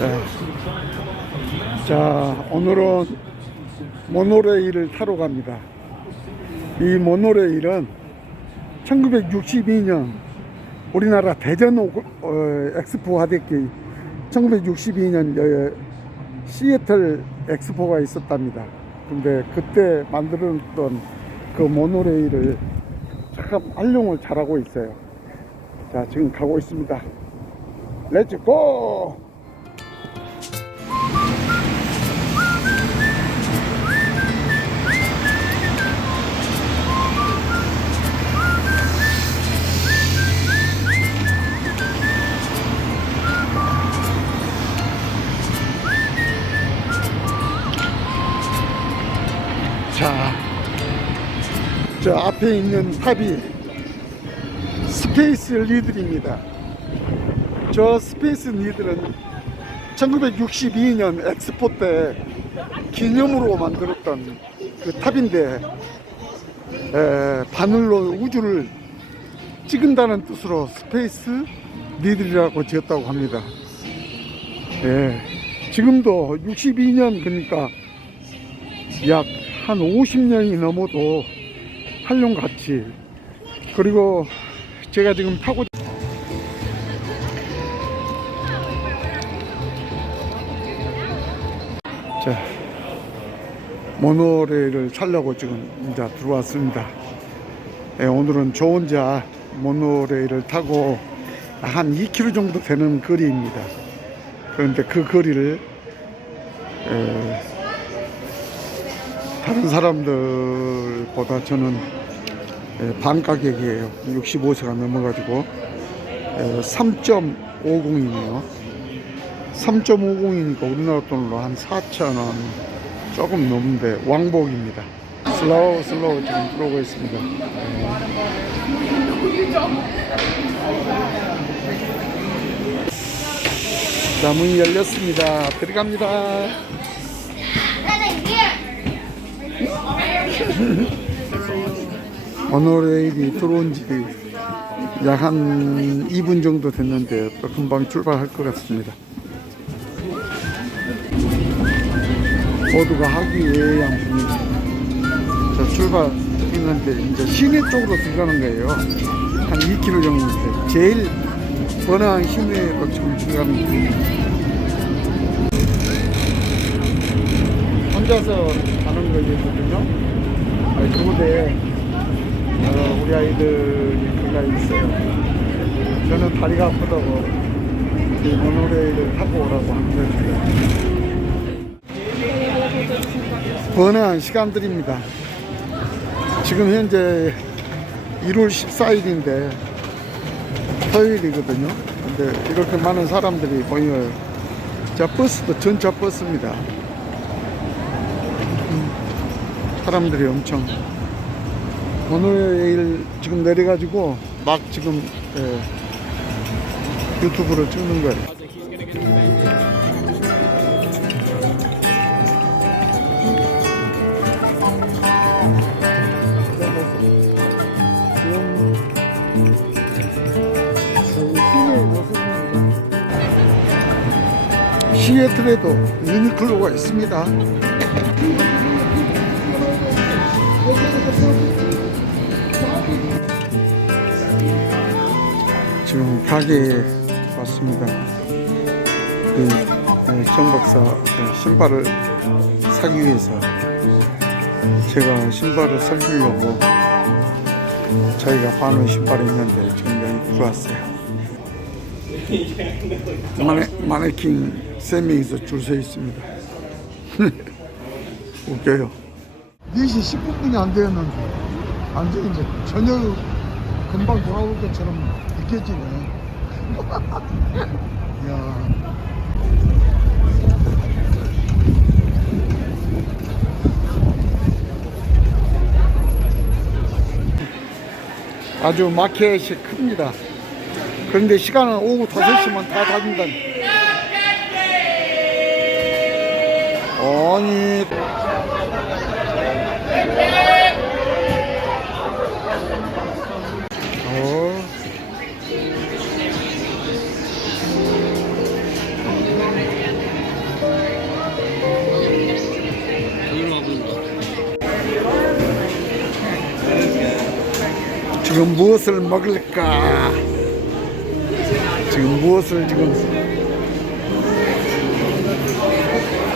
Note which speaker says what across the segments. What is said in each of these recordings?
Speaker 1: 자, 자, 오늘은 모노레일을 타러 갑니다. 이 모노레일은 1962년 우리나라 대전 오- 어, 엑스포 하대기 1962년 여- 시애틀 엑스포가 있었답니다. 근데 그때 만들었던 그 모노레일을 참 활용을 잘하고 있어요. 자, 지금 가고 있습니다. 렛츠 고! 저 앞에 있는 탑이 스페이스 리들입니다. 저 스페이스 리들은 1962년 엑스포 때 기념으로 만들었던 그 탑인데 에, 바늘로 우주를 찍은다는 뜻으로 스페이스 리들이라고 지었다고 합니다. 예, 지금도 62년 그러니까 약 한 50년이 넘어도 활용 가치 그리고 제가 지금 타고 자 모노레일을 타려고 지금 이제 들어왔습니다. 예, 오늘은 저 혼자 모노레일을 타고 한 2km 정도 되는 거리입니다. 그런데 그 거리를 에, 다른 사람들보다 저는 에, 반 가격이에요. 65세가 넘어가지고 3.50이네요. 3.50이니까 우리나라 돈으로 한 4,000원 조금 넘는데 왕복입니다. 슬로우 슬로우 지금 들어오고 있습니다. 자, 문이 열렸습니다. 들어갑니다. 모노레일이 들어온 지 약 한 2분 정도 됐는데 또 금방 출발할 것 같습니다. 모두가 하기 위한 분위기. 자, 출발했는데 이제 시내 쪽으로 들어가는 거예요. 한 2km 정도인데 제일 번화한 시내로 지금 들어가는 거예요. 혼자서 가는 거거든요. 그곳에 어, 우리 아이들이 들어가 있어요. 저는 다리가 아프다고 이 모노레일을 타고 오라고 합니다. 번화한 시간들입니다. 지금 현재 1월 14일인데 토요일이거든요. 근데 이렇게 많은 사람들이 모여요. 자, 버스도 전차 버스입니다. 음, 사람들이 엄청 오늘 지금 내려가지고 막 지금 예, 유튜브를 찍는 거예요. 시애틀에도 유니클로가 있습니다. 지금 가게에 왔습니다. 그, 네, 정 박사 네, 신발을 사기 위해서 제가 신발을 사주려고 저희가 파는 신발이 있는데 지금 여기 들어왔어요. 마네, 마네킹 세 명이서 줄 서 있습니다. 웃겨요. 4시 19분이 안 되었는데, 완전 이제 저녁 금방 돌아올 것처럼 느껴지네. 이야. 아주 마켓이 큽니다. 그런데 시간은 오후 5시면 다 닫는다. 아니. 지금 무엇을 먹을까? 지금 무엇을 지금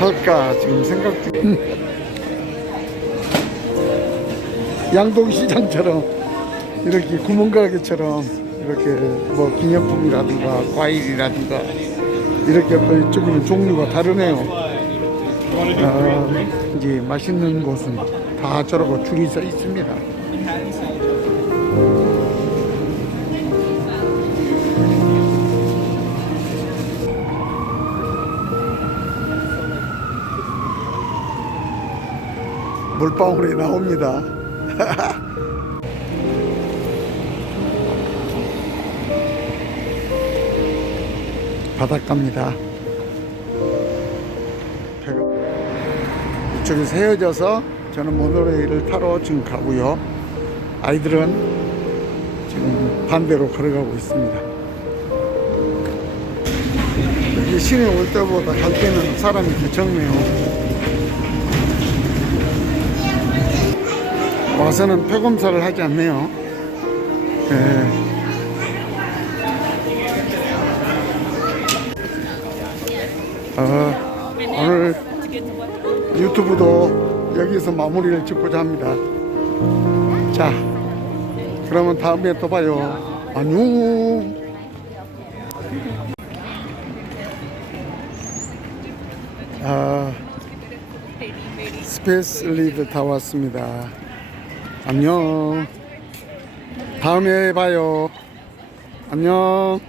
Speaker 1: 할까 지금 생각 중. 양동시장처럼 이렇게 구멍가게처럼 이렇게 뭐 기념품이라든가 과일이라든가 이렇게 또 이쪽에는 종류가 다르네요. 아, 이제 맛있는 곳은 다 저러고 줄이 서 있습니다. 물방울이 나옵니다. 바닷가입니다. 이쪽에서 헤어져서 저는 모노레일을 타러 지금 가고요. 아이들은 지금 반대로 걸어가고 있습니다. 여기 시내 올 때보다 갈 때는 사람이 더 적네요. 와서는 폐 검사를 하지 않네요. 네. 어, 오늘 유튜브도 여기서 마무리를 짓고자 합니다. 자, 그러면 다음에 또 봐요. 안녕. 아, 스페이스 리드 다 왔습니다. 안녕. 다음에 봐요. 안녕.